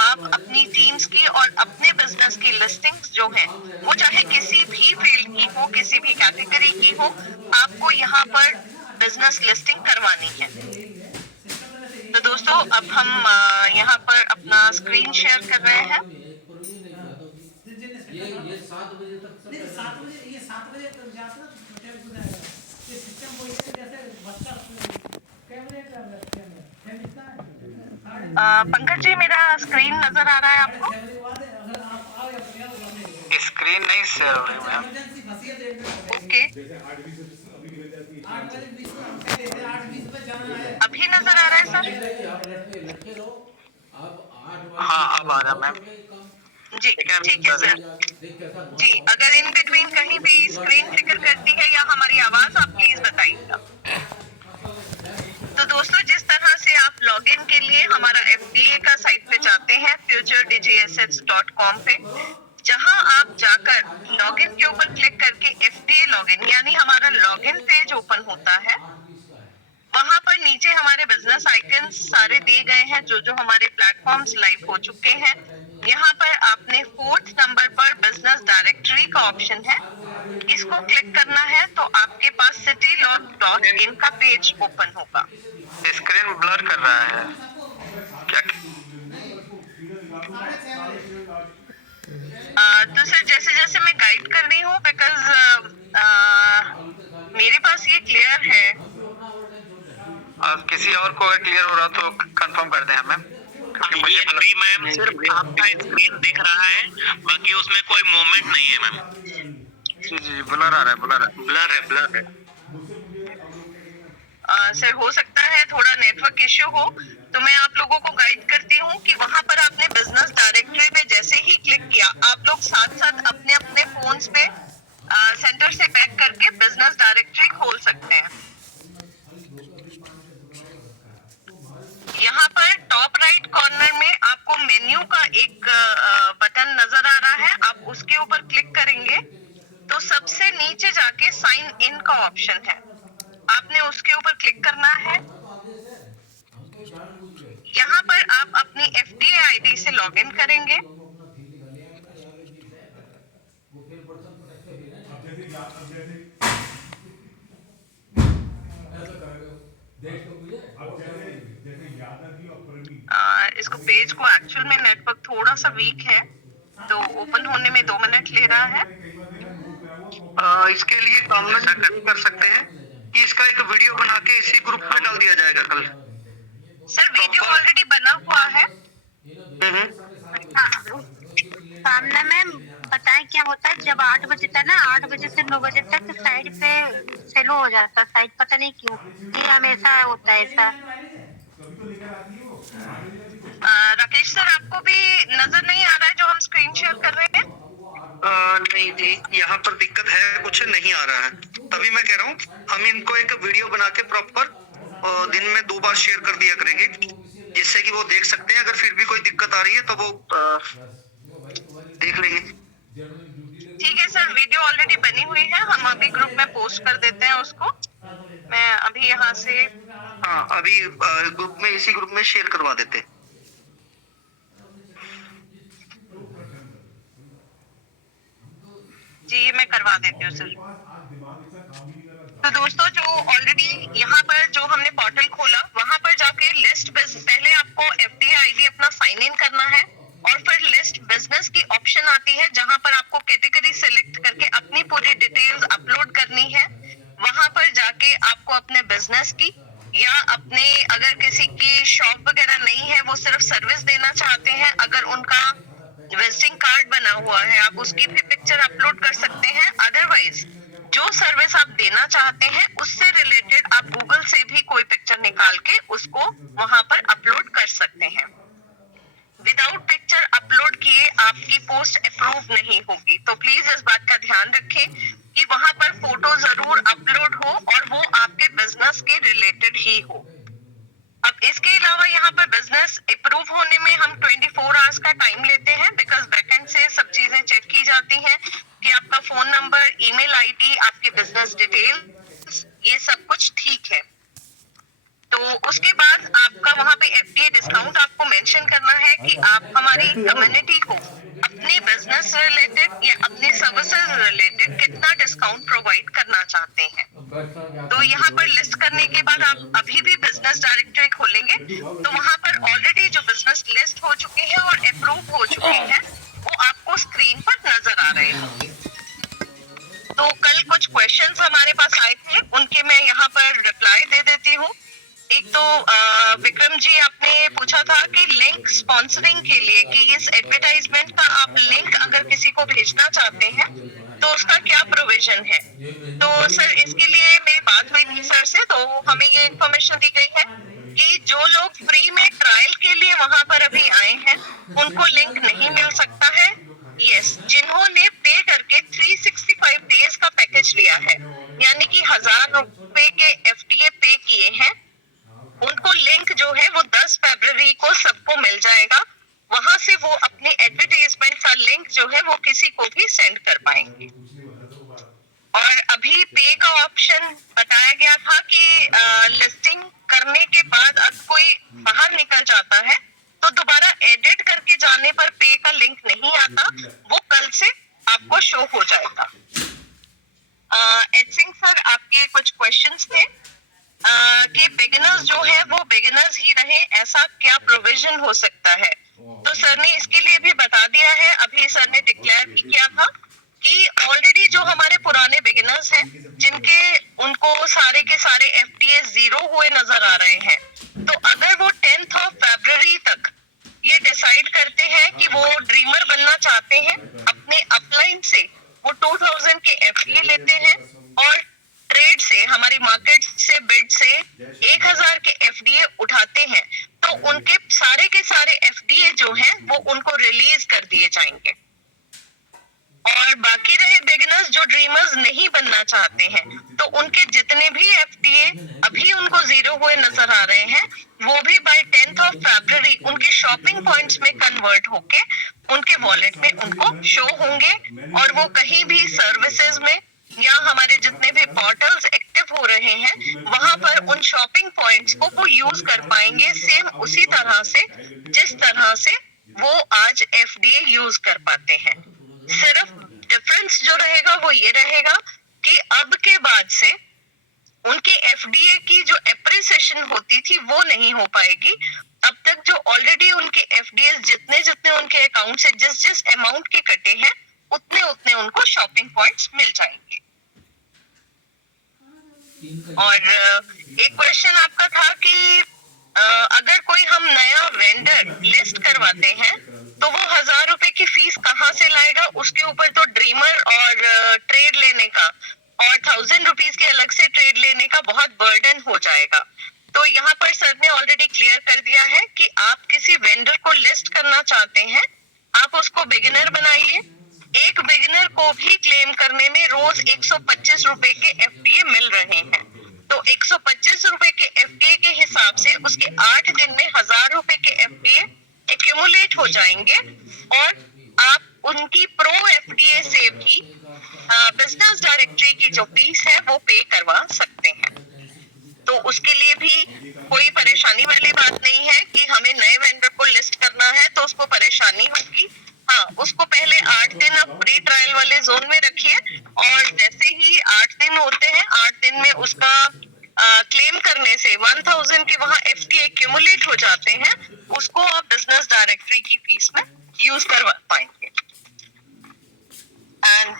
आप अपनी टीम्स की और अपने बिजनेस की लिस्टिंग्स जो हैं वो चाहे किसी भी फील्ड की हो, किसी भी कैटेगरी की हो, आपको यहाँ पर बिजनेस लिस्टिंग करवानी है। तो दोस्तों, अब हम यहाँ पर अपना स्क्रीन शेयर कर रहे हैं। ये 7 बजे तक नहीं, 7 बजे ये 7 बजे तक जाता ना होटल को जाएगा। ये सिस्टम वही है जैसे बच्चा कैमरे का है इतना है। पंकज जी, मेरा स्क्रीन नजर आ रहा है आपको? अगर आप आओ या फिर आओ स्क्रीन नहीं शेयर हो रही मैम। इमरजेंसी फंसी है। ओके, जैसे 8 बजे 20 में हम कह देते 8:20 पे जाना है। अभी नजर आ रहा है सर? आप लटके रहो। अब 8 हाँ, अब आ रहा मैम। जी ठीक है सर। जी, अगर इन बिटवीन कहीं भी स्क्रीन फ्लिकर करती है या हमारी आवाज, आप प्लीज बताइएगा। तो दोस्तों, जिस तरह से आप लॉगिन के लिए हमारा FDA का साइट पे जाते हैं futuredigitassets.com पे, जहां आप जाकर लॉगिन के ऊपर क्लिक करके FDA लॉगिन यानी हमारा लॉगिन पेज ओपन होता है, वहां पर नीचे हमारे बिजनेस आइकन्स सारे दिए गए हैं जो हमारे प्लेटफॉर्म्स लाइव हो चुके हैं। यहाँ पर आपने 4th नंबर पर बिजनेस डायरेक्टरी का ऑप्शन है, इसको क्लिक करना है तो आपके पास citylog.in का पेज ओपन होगा। स्क्रीन ब्लर कर रहा है क्या? तो सर जैसे जैसे मैं गाइड कर रही हूँ, बिकॉज मेरे पास ये क्लियर है। और किसी और को अगर क्लियर हो रहा तो कंफर्म कर दें हमें, क्योंकि मुझे अभी मैम सिर्फ आपका स्क्रीन दिख रहा है, बाकी उसमें कोई मूवमेंट नहीं है मैम। जी ब्लर आ रहा है, ब्लर है। सर हो सकता है थोड़ा नेटवर्क इश्यू हो, तो मैं आप लोगों को गाइड करती हूँ कि वहां पर आपने बिजनेस डायरेक्टरी पे जैसे ही क्लिक किया, आप लोग साथ साथ अपने अपने फोन्स पे सेंटर से बैक करके बिजनेस डायरेक्टरी खोल सकते हैं। यहाँ पर टॉप राइट कॉर्नर में आपको मेन्यू का एक बटन नजर आ रहा है, आप उसके ऊपर क्लिक करेंगे तो सबसे नीचे जाके साइन इन का ऑप्शन है, आपने उसके ऊपर क्लिक करना है। यहाँ पर आप अपनी FDA आईडी से लॉगिन करेंगे। इसको पेज को एक्चुअल में नेटवर्क थोड़ा सा वीक है, तो ओपन होने में 2 मिनट ले रहा है। इसके लिए काम में कर सकते हैं कि इसका एक वीडियो बना के इसी ग्रुप में डाल दिया जाएगा कल। सर वीडियो ऑलरेडी बना हुआ है। सामने में बताएं क्या होता है, जब 8 बजे तक ना 8 बजे से 9 बजे तक साइड पे स्लो हो जाता है साइड, पता नहीं क्यों, ये हमेशा होता है ऐसा। राकेश सर, आपको भी नजर नहीं आ रहा है जो हम स्क्रीन शेयर कर रहे हैं? नहीं जी, यहाँ पर दिक्कत है, कुछ नहीं आ रहा है, तभी मैं कह रहा हूँ हम इनको एक वीडियो बना के प्रॉपर दिन में 2 बार शेयर कर दिया करेंगे, जिससे कि वो देख सकते हैं। अगर फिर भी कोई दिक्कत आ रही है तो वो देख लेंगे। ठीक है सर, वीडियो ऑलरेडी बनी हुई है, हम अभी ग्रुप में पोस्ट कर देते हैं उसको। मैं अभी यहाँ से अभी ग्रुप में, इसी ग्रुप में शेयर करवा देते। जी मैं करवा देती हूँ सर। तो दोस्तों, जो ऑलरेडी यहाँ पर जो हमने पोर्टल खोला, वहां पर जाके लिस्ट पहले आपको FDA आईडी अपना साइन इन करना है और फिर लिस्ट बिजनेस की ऑप्शन आती है, जहां पर आपको कैटेगरी सेलेक्ट करके अपनी पूरी डिटेल्स अपलोड करनी है। वहां पर जाके आपको अपने बिजनेस की या अपने, अगर किसी की शॉप वगैरह नहीं है, वो सिर्फ सर्विस देना चाहते हैं, अगर उनका विजिटिंग कार्ड बना हुआ है, आप उसकी भी पिक्चर अपलोड कर सकते हैं। अदरवाइज जो सर्विस आप देना चाहते हैं उससे रिलेटेड आप गूगल से भी कोई पिक्चर निकाल के उसको वहां पर अपलोड कर सकते हैं। विदाउट पिक्चर अपलोड किए आपकी पोस्ट अप्रूव नहीं होगी, तो प्लीज इस बात का ध्यान रखें कि वहां पर फोटो जरूर अपलोड हो और वो आपके बिजनेस के रिलेटेड ही हो। अब इसके अलावा यहाँ पर बिजनेस अप्रूव होने में हम 24 आवर्स का टाइम लेते हैं, बिकॉज बैकएंड से सब चीजें चेक की जाती हैं कि आपका फोन नंबर, ईमेल आईडी, आपके बिजनेस डिटेल, ये सब कुछ ठीक है। तो उसके बाद आपका वहाँ पे FDA डिस्काउंट आपको मेंशन करना है कि आप हमारी कम्युनिटी को अपने बिजनेस से रिलेटेड या अपनी सर्विसेज रिलेटेड कितना डिस्काउंट प्रोवाइड करना चाहते हैं। तो यहाँ पर लिस्ट करने के बाद आप अभी भी बिजनेस डायरेक्टरी खोलेंगे तो वहाँ पर ऑलरेडी जो बिजनेस लिस्ट हो चुके हैं और अप्रूव हो चुके हैं वो आपको स्क्रीन पर नजर आ रहे होंगे। तो कल कुछ क्वेश्चंस हमारे पास आए थे, उनके मैं यहाँ पर रिप्लाई दे देती हूँ। एक तो विक्रम जी, आपने पूछा था कि लिंक स्पॉन्सरिंग के लिए कि इस एडवर्टाइजमेंट का आप लिंक अगर किसी को भेजना चाहते हैं तो उसका क्या प्रोविजन है। तो सर इसके लिए मेरी बात हुई थी सर से, तो हमें ये इन्फॉर्मेशन दी गई है कि जो लोग फ्री में ट्रायल के लिए वहां पर अभी आए हैं उनको लिंक नहीं मिल सकता है। यस, जिन्होंने पे करके 365 डेज का पैकेज लिया है, यानी कि 1000 रुपए के FTA पे किए हैं, उनको लिंक जो है वो 10 फरवरी को सबको मिल जाएगा। वहां से वो अपनी एडवर्टाइजमेंट का लिंक जो है वो किसी को भी सेंड कर पाएंगे। और अभी पे का ऑप्शन बताया गया था कि लिस्टिंग करने के बाद अब कोई बाहर निकल जाता है तो दोबारा एडिट करके जाने पर पे का लिंक नहीं आता, वो कल से आपको शो हो जाएगा। एड सिंह सर, आपके कुछ क्वेश्चंस थे कि बिगिनर्स जो है वो बिगिनर्स ही रहे, ऐसा क्या प्रोविजन हो सकता है? तो सर ने इसके लिए भी बता दिया है। अभी सर ने डिक्लेयर भी किया था कि ऑलरेडी जो हमारे पुराने बिगिनर्स हैं जिनके उनको सारे के सारे FTA 0 हुए नजर आ रहे हैं, तो अगर वो 10th of February तक ये डिसाइड करते हैं कि वो ड्रीमर बनना चाहते हैं, अपने अपलाइन से वो 2000 के FTA लेते हैं और ट्रेड से, हमारी मार्केट से बिड से 1000 के FTA उठाते हैं, तो उनके सारे के सारे FTA जो हैं वो उनको रिलीज कर दिए जाएंगे। और बाकी रहे बिगिनर्स जो ड्रीमर्स नहीं बनना चाहते हैं, तो उनके जितने भी FTA अभी उनको 0 हुए नजर आ रहे हैं, वो भी बाय 10th of February उनके शॉपिंग पॉइंट्स में कन्वर्ट होके उनके वॉलेट में उनको शो होंगे और वो कहीं भी सर्विसेज में या हमारे जितने भी पोर्टल्स एक्टिव हो रहे हैं वहां पर उन शॉपिंग पॉइंट्स को वो यूज कर पाएंगे, सेम उसी तरह से जिस तरह से वो आज FTA यूज कर पाते हैं। सिर्फ डिफरेंस जो रहेगा वो ये रहेगा कि अब के बाद से उनके FTA की जो एप्रिसिएशन होती थी वो नहीं हो पाएगी। अब तक जो ऑलरेडी उनके FDAs जितने जितने उनके अकाउंट से जिस जिस अमाउंट के कटे हैं उतने उतने उनको शॉपिंग पॉइंट्स मिल जाएंगे। और एक क्वेश्चन आपका था कि अगर कोई हम नया वेंडर लिस्ट करवाते हैं तो वो 1000 रुपए की फीस कहाँ से लाएगा? उसके ऊपर तो ड्रीमर और ट्रेड लेने का और 1000 रुपीज के अलग से ट्रेड लेने का बहुत बर्डन हो जाएगा। तो यहाँ पर सर ने ऑलरेडी क्लियर कर दिया है कि आप किसी वेंडर को लिस्ट करना चाहते हैं, आप उसको बिगिनर बनाइए। एक बिगिनर को भी क्लेम करने में रोज 125 रुपए के FTA मिल रहे हैं, तो 125 रुपए के FTA के हिसाब से उसके 8 दिन में 1000 रुपए के FTA एक्यूमुलेट हो जाएंगे और आप उनकी प्रो FTA से भी बिजनेस डायरेक्टरी की जो फीस है वो पे करवा सकते हैं। तो उसके लिए भी कोई परेशानी वाली बात नहीं है कि हमें नए वेंडर को लिस्ट करना है तो उसको परेशानी होगी। हाँ, उसको पहले 8 दिन आप प्री ट्रायल वाले जोन में रखिए और जैसे ही 8 दिन होते हैं, 8 दिन में उसका क्लेम करने से 1000 के वहाँ FTA एक्यूमुलेट हो जाते हैं, उसको आप बिजनेस डायरेक्टरी की फीस में यूज करवा पाएंगे। एंड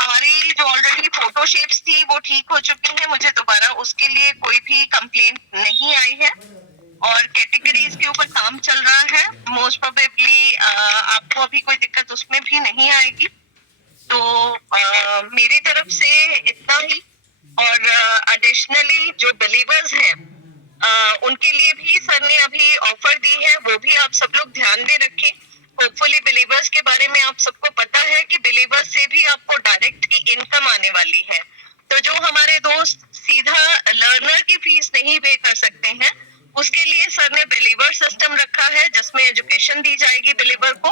हमारी जो ऑलरेडी फोटो शेप्स थी वो ठीक हो चुकी हैं, मुझे दोबारा उसके लिए कोई भी कंप्लेंट नहीं आई है और कैटेगरीज के ऊपर काम चल रहा है। मोस्ट प्रोबेबली आपको अभी कोई दिक्कत उसमें भी नहीं आएगी। तो मेरी तरफ से इतना ही। और एडिशनली जो बिलीवर्स हैं उनके लिए भी सर ने अभी ऑफर दी है, वो भी आप सब लोग ध्यान में रखें। होपफुली बिलीवर्स के बारे में आप सबको पता है कि बिलीवर्स से भी आपको डायरेक्ट की इनकम आने वाली है। तो जो हमारे दोस्त सीधा लर्नर की फीस नहीं पे कर सकते हैं, उसके लिए सर ने बिलीवर सिस्टम रखा है जिसमें एजुकेशन दी जाएगी बिलीवर को,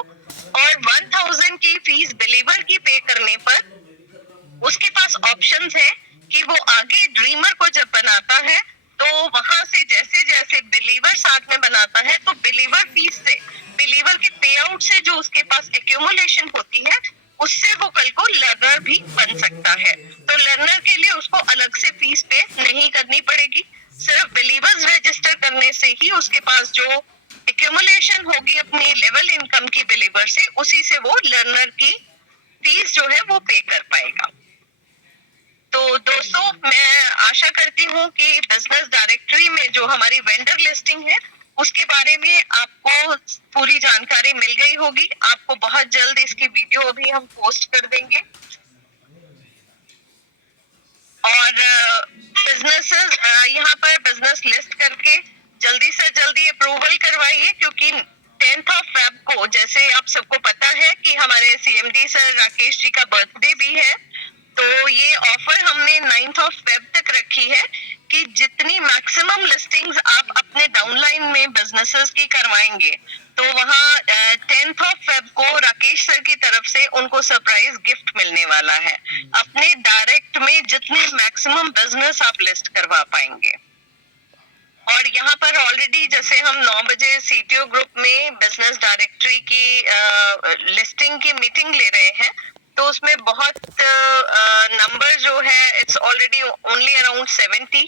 और 1000 की फीस बिलीवर की पे करने पर उसके पास ऑप्शंस है कि वो आगे ड्रीमर को जब बनाता है तो वहां से जैसे जैसे बिलीवर साथ में बनाता है तो बिलीवर फीस से, बिलीवर के पे आउट से जो उसके पास एक्यूमुलेशन होती है उससे वो कल को लर्नर भी बन सकता है। तो लर्नर के लिए उसको अलग से फीस पे नहीं करनी पड़ेगी, सिर्फ बिलीवर्स रजिस्टर करने से ही उसके पास जो एक्यूमुलेशन होगी अपनी लेवल इनकम की बिलीवर से, उसी से वो लर्नर की फीस जो है वो पे कर पाएगा। तो दोस्तों, मैं आशा करती हूँ कि बिजनेस डायरेक्टरी में जो हमारी वेंडर लिस्टिंग है उसके बारे में आपको पूरी जानकारी मिल गई होगी। आपको बहुत जल्द इसकी वीडियो अभी हम पोस्ट कर देंगे और बिजनेसेस यहाँ पर बिजनेस लिस्ट करके जल्दी से जल्दी अप्रूवल करवाइए, क्योंकि 10th ऑफ फेब को, जैसे आप सबको पता है कि हमारे CMD सर राकेश जी का बर्थडे भी है, तो ये ऑफर हमने 9th ऑफ फेब तक रखी है कि जितनी मैक्सिमम लिस्टिंग्स आप अपने डाउनलाइन में बिजनेसेस की करवाएंगे, तो वहाँ 10th ऑफ फेब को राकेश सर की तरफ से उनको सरप्राइज गिफ्ट मिलने वाला है अपने डायरेक्ट में, जितने मैक्सिमम बिजनेस आप लिस्ट करवा पाएंगे। और यहाँ पर ऑलरेडी जैसे हम 9 बजे CTO ग्रुप में बिजनेस डायरेक्टरी की लिस्टिंग की मीटिंग ले रहे हैं, तो उसमें बहुत नंबर जो है इट्स ऑलरेडी ओनली अराउंड 70,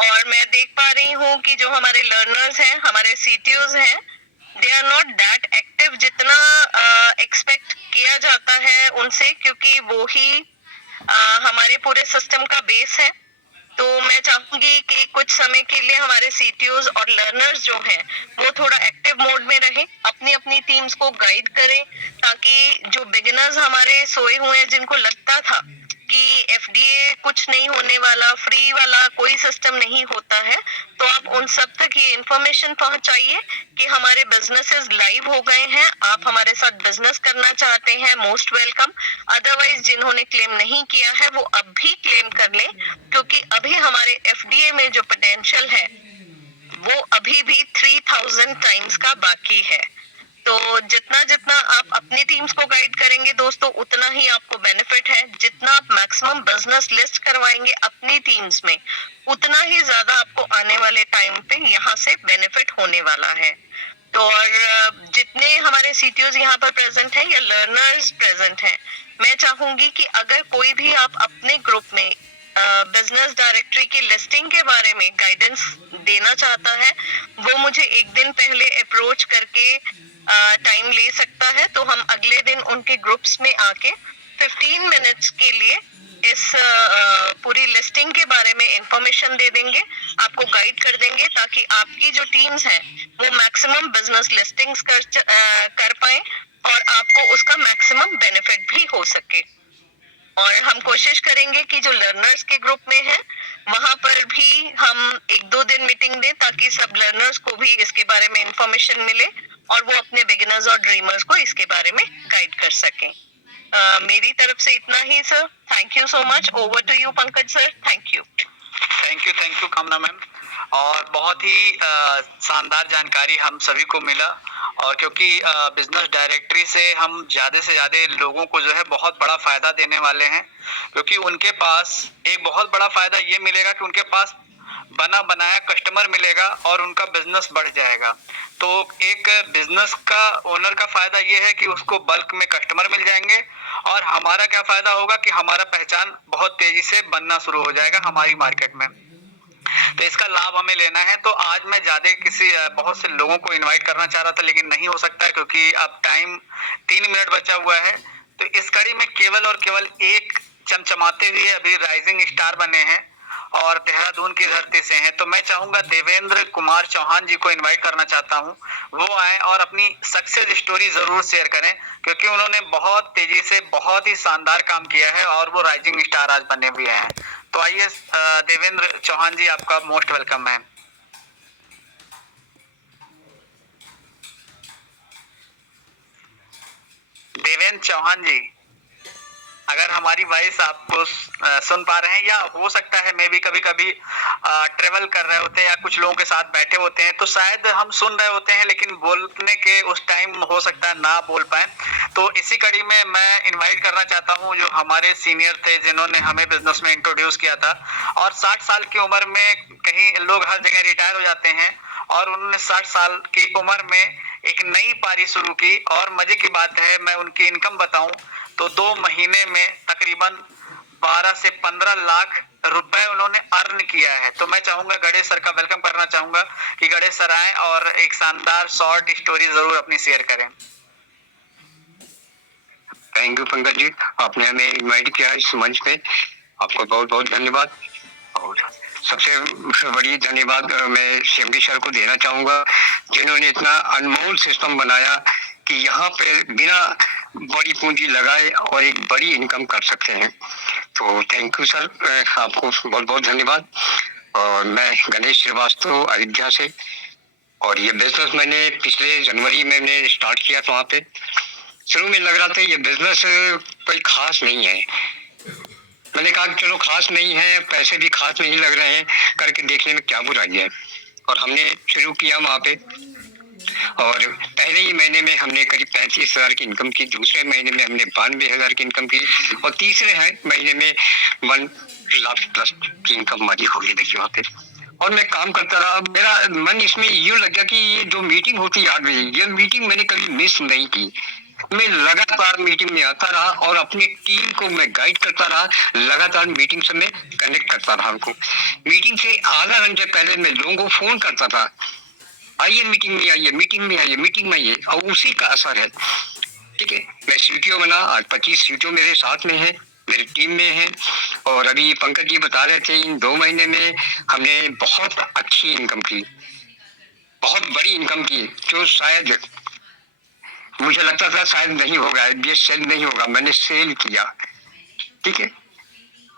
और मैं देख पा रही हूँ कि जो हमारे लर्नर्स हैं, हमारे CTOs हैं, they are not that active जितना एक्सपेक्ट किया जाता है उनसे, क्योंकि वो ही हमारे पूरे सिस्टम का बेस है। तो मैं चाहूंगी कि कुछ समय के लिए हमारे CTOs और लर्नर्स जो हैं वो थोड़ा एक्टिव मोड में रहें, अपनी अपनी टीम्स को गाइड करें, ताकि जो बिगिनर्स हमारे सोए हुए हैं, जिनको लगता था कि FDA कुछ नहीं होने वाला, फ्री वाला कोई सिस्टम नहीं होता है, तो आप उन सब तक ये इंफॉर्मेशन पहुंचाइए कि हमारे बिजनेसेस लाइव हो गए हैं, आप हमारे साथ बिजनेस करना चाहते हैं, मोस्ट वेलकम। अदरवाइज जिन्होंने क्लेम नहीं किया है वो अब भी क्लेम कर लें, क्योंकि अभी हमारे FDA में जो पोटेंशियल है वो अभी भी 3000 टाइम्स का बाकी है। तो जितना जितना आप अपनी टीम्स को गाइड करेंगे दोस्तों, उतना ही आपको बेनिफिट है। जितना आप मैक्सिमम बिजनेस लिस्ट करवाएंगे अपनी टीम्स में, उतना ही ज्यादा आपको आने वाले टाइम पे यहाँ से बेनिफिट होने वाला है। तो और जितने हमारे CTOs यहाँ पर प्रेजेंट हैं या लर्नर्स प्रेजेंट हैं, मैं चाहूंगी कि अगर कोई भी आप अपने ग्रुप में बिजनेस डायरेक्टरी की लिस्टिंग के बारे में गाइडेंस देना चाहता है, वो मुझे एक दिन पहले अप्रोच करके टाइम ले सकता है, तो हम अगले दिन उनके ग्रुप्स में आके 15 मिनट्स के लिए इस पूरी लिस्टिंग के बारे में इंफॉर्मेशन दे देंगे, आपको गाइड कर देंगे, ताकि आपकी जो टीम्स हैं वो मैक्सिमम बिजनेस लिस्टिंग्स कर पाए और आपको उसका मैक्सिमम बेनिफिट भी हो सके। और हम कोशिश करेंगे कि जो लर्नर्स के ग्रुप में है वहां पर भी हम 1-2 दिन मीटिंग दें, ताकि सब लर्नर्स को भी इसके बारे में इंफॉर्मेशन मिले और वो अपने बिगिनर्स और ड्रीमर्स को इसके बारे में गाइड कर सकें। मेरी तरफ से इतना ही sir. Thank you so much. Over to you Pankaj sir. Thank you Kamna ma'am. और बहुत ही शानदार जानकारी हम सभी को मिला, और क्योंकि बिजनेस डायरेक्टरी से हम ज़्यादा से ज़्यादा लोगों को जो है बहुत बड़ा फ़ायदा देने वाले हैं, क्योंकि उनके पास एक बहुत बड़ा फ़ायदा ये मिलेगा कि उनके पास बना बनाया कस्टमर मिलेगा और उनका बिजनेस बढ़ जाएगा। तो एक बिजनेस का ओनर का फ़ायदा ये है कि उसको बल्क में कस्टमर मिल जाएंगे, और हमारा क्या फ़ायदा होगा कि हमारा पहचान बहुत तेज़ी से बनना शुरू हो जाएगा हमारी मार्केट में। तो इसका लाभ हमें लेना है। तो आज मैं बहुत से लोगों को इनवाइट करना चाह रहा था, लेकिन नहीं हो सकता है क्योंकि अब टाइम 3 मिनट बचा हुआ है। तो इस कड़ी में केवल और केवल एक चमचमाते हुए अभी राइजिंग स्टार बने हैं और देहरादून की धरती से हैं। तो मैं चाहूंगा देवेंद्र कुमार चौहान जी को इनवाइट करना चाहता हूं, वो आए और अपनी सक्सेस स्टोरी जरूर शेयर करें, क्योंकि उन्होंने बहुत तेजी से बहुत ही शानदार काम किया है और वो राइजिंग स्टार आज बने हुए हैं। तो आइए देवेंद्र चौहान जी, आपका मोस्ट वेलकम है। देवेंद्र चौहान जी, अगर हमारी वॉइस आपको सुन पा रहे हैं, या हो सकता है मैं भी कभी कभी ट्रेवल कर रहे होते हैं या कुछ लोगों के साथ बैठे होते हैं, तो शायद हम सुन रहे होते हैं लेकिन बोलने के उस टाइम हो सकता है ना बोल पाए। तो इसी कड़ी में मैं इनवाइट करना चाहता हूं जो हमारे सीनियर थे, जिन्होंने हमें बिजनेस में इंट्रोड्यूस किया था। और 60 साल की उम्र में कहीं लोग हर जगह रिटायर हो जाते हैं, और उन्होंने 60 साल की उम्र में एक नई पारी शुरू की। और मजे की बात है, मैं उनकी इनकम बताऊं तो 2 महीने में तकरीबन 12 से 15 लाख रुपए उन्होंने अर्न किया है। तो मैं चाहूंगा गणेश सर का वेलकम करना चाहूंगा कि गणेश सर आए और एक शानदार शॉर्ट स्टोरी जरूर अपनी शेयर करें। थैंक यू पंकज जी, आपने हमें इनवाइट किया इस मंच पे, आपको बहुत बहुत धन्यवाद। और सबसे बड़ी धन्यवाद मैं CMD सर को देना चाहूंगा, जिन्होंने इतना अनमोल सिस्टम बनाया कि यहाँ पे बिना बड़ी पूंजी लगाए और एक बड़ी इनकम कर सकते हैं। तो थैंक यू सर, आपको बहुत बहुत धन्यवाद। और मैं गणेश श्रीवास्तव अयोध्या से। और ये बिजनेस मैंने पिछले जनवरी में मैंने स्टार्ट किया था। वहाँ पे शुरू में लग रहा था ये बिजनेस कोई खास नहीं है। मैंने कहा चलो खास नहीं है, पैसे भी खास नहीं लग रहे हैं, करके देखने में क्या बुराई है। और हमने शुरू किया वहाँ पे, और पहले ही महीने में हमने करीब 35,000 की इनकम की, दूसरे महीने में हमने 92,000 की इनकम की, और तीसरे महीने में 1 लाख प्लस की इनकम हमारी हो गई। देखिए वहाँ पे, और मैं काम करता रहा। मेरा मन इसमें यूं लग गया कि ये जो मीटिंग होती है 8 बजे, ये मीटिंग मैंने कभी मिस नहीं की। मैं लगातार मीटिंग में आता रहा और अपनी टीम को मैं गाइड करता रहा। लगातार मीटिंग से मैं कनेक्ट करता रहा उनको। मीटिंग से आधा घंटे पहले मैं लोगों को फोन करता था, आइए मीटिंग में आइए, मीटिंग में आइए, मीटिंग में आइए, और उसी का असर है। ठीक है, मैं सीटीओ बना, आज 25 सीटीओ मेरे साथ में है, मेरी टीम में है। और अभी पंकज जी बता रहे थे इन 2 महीने में हमने बहुत अच्छी इनकम की, बहुत बड़ी इनकम की, जो शायद मुझे लगता था शायद नहीं होगा, ये सेल नहीं होगा, मैंने सेल किया। ठीक है,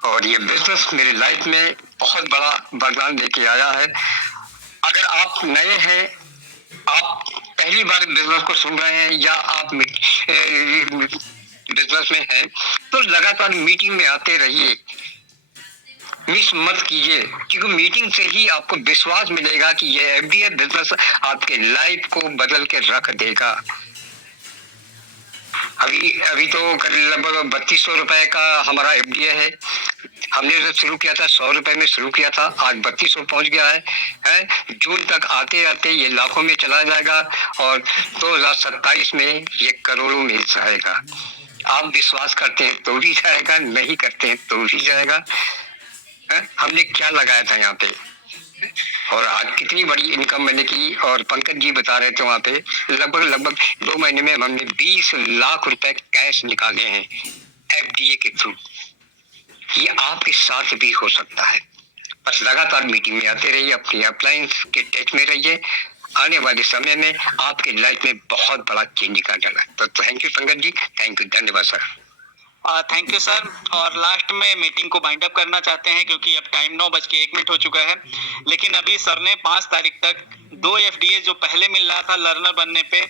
और ये बिजनेस मेरी लाइफ में बहुत बड़ा वरदान लेके आया है। अगर आप नए हैं, आप पहली बार बिजनेस को सुन रहे हैं, या आप बिजनेस में हैं, तो लगातार मीटिंग में आते रहिए, मिस मत कीजिए, क्योंकि मीटिंग से ही आपको विश्वास मिलेगा कि ये एफडीए बिजनेस आपके लाइफ को बदल के रख देगा। अभी तो लगभग 3200 रुपए का हमारा एफडीए है। हमने जो शुरू किया था 100 रुपए में शुरू किया था, आज 3200 पहुंच गया है। जून तक आते आते ये लाखों में चला जाएगा, और 2027 में ये करोड़ों में जाएगा। आप विश्वास करते हैं तो भी जाएगा, नहीं करते हैं तो भी जाएगा। हमने क्या लगाया था यहाँ पे, और आज कितनी बड़ी इनकम मैंने की। और पंकज जी बता रहे थे वहाँ पे लगभग 2 महीने में हमने 20 लाख रुपए कैश निकाले हैं एफडीए के थ्रू। ये आपके साथ भी हो सकता है, बस लगातार मीटिंग में आते रहिए, अपनी अपलाइंस के टच में रहिए। आने वाले समय में आपके लाइफ में बहुत बड़ा चेंज निकाल जाना। तो thank you Pankaj ji, thank you, धन्यवाद सर। Thank you sir. और लास्ट में मीटिंग को बाइंड अप करना चाहते हैं, क्योंकि अब टाइम 9:01 हो चुका है। लेकिन अभी सर ने 5 तारीख तक 2 एफडीए जो पहले मिल रहा था लर्नर बनने पे,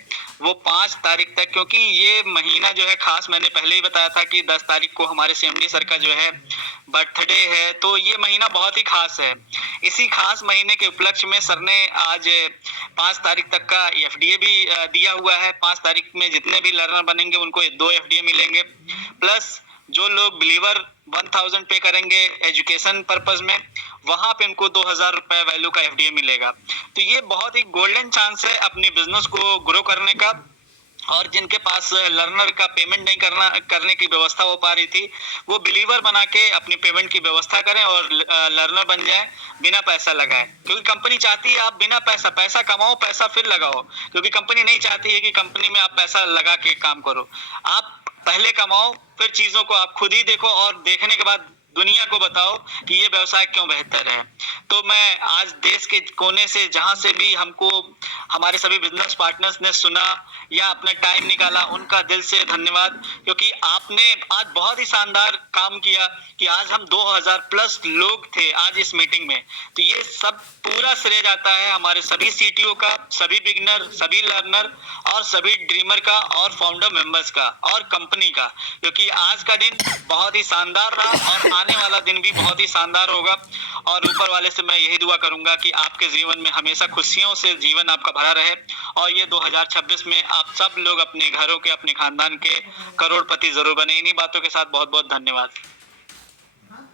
वो 5 तारीख तक, क्योंकि ये महीना जो है खास, मैंने पहले ही बताया था कि 10 तारीख को हमारे सीएमडी सर का जो है बर्थडे है, तो ये महीना बहुत ही खास है। इसी खास महीने के उपलक्ष्य में सर ने आज 5 तारीख तक का एफडीए भी दिया हुआ है। 5 तारीख में जितने भी लर्नर बनेंगे उनको 2 एफडीए मिलेंगे, प्लस जो लोग बिलीवर 1000 पे करेंगे एजुकेशन पर्पस में, वहां पे उनको 2000 रुपए वैल्यू का एफडीए मिलेगा। तो ये बहुत ही गोल्डन चांस है अपनी बिजनेस को ग्रो करने का। और जिनके पास लर्नर का पेमेंट नहीं करने की व्यवस्था हो पा रही थी, वो बिलीवर बना के अपनी पेमेंट की व्यवस्था करें और लर्नर बन जाए बिना पैसा लगाए। क्योंकि कंपनी चाहती है आप बिना पैसा कमाओ, पैसा फिर लगाओ। क्योंकि कंपनी नहीं चाहती है कि कंपनी में आप पैसा लगा के काम करो। आप पहले कमाओ, फिर चीजों को आप खुद ही देखो, और देखने के बाद दुनिया को बताओ कि ये व्यवसाय क्यों बेहतर है। तो मैं आज देश के कोने से, जहां से भी हमको हमारे सभी बिजनेस पार्टनर्स ने सुना या अपना टाइम निकाला, उनका दिल से धन्यवाद। क्योंकि आपने आज बहुत ही शानदार काम किया कि आज हम 2000 प्लस लोग थे आज इस मीटिंग में। तो ये सब पूरा श्रेय जाता है हमारे सभी सीटीओ का, सभी बिगिनर, सभी लर्नर और सभी ड्रीमर का, और फाउंडर मेंबर्स का, और कंपनी का। क्योंकि आज का दिन बहुत ही शानदार रहा, और आने वाला दिन भी बहुत ही शानदार होगा। और ऊपर वाले से मैं यही दुआ करूंगा कि आपके जीवन में हमेशा खुशियों से जीवन आपका भरा रहे, और ये 2026 में आप सब लोग अपने घरों के, अपने खानदान के करोड़पति जरूर बने। इन्हीं बातों के साथ बहुत बहुत धन्यवाद। हाँ,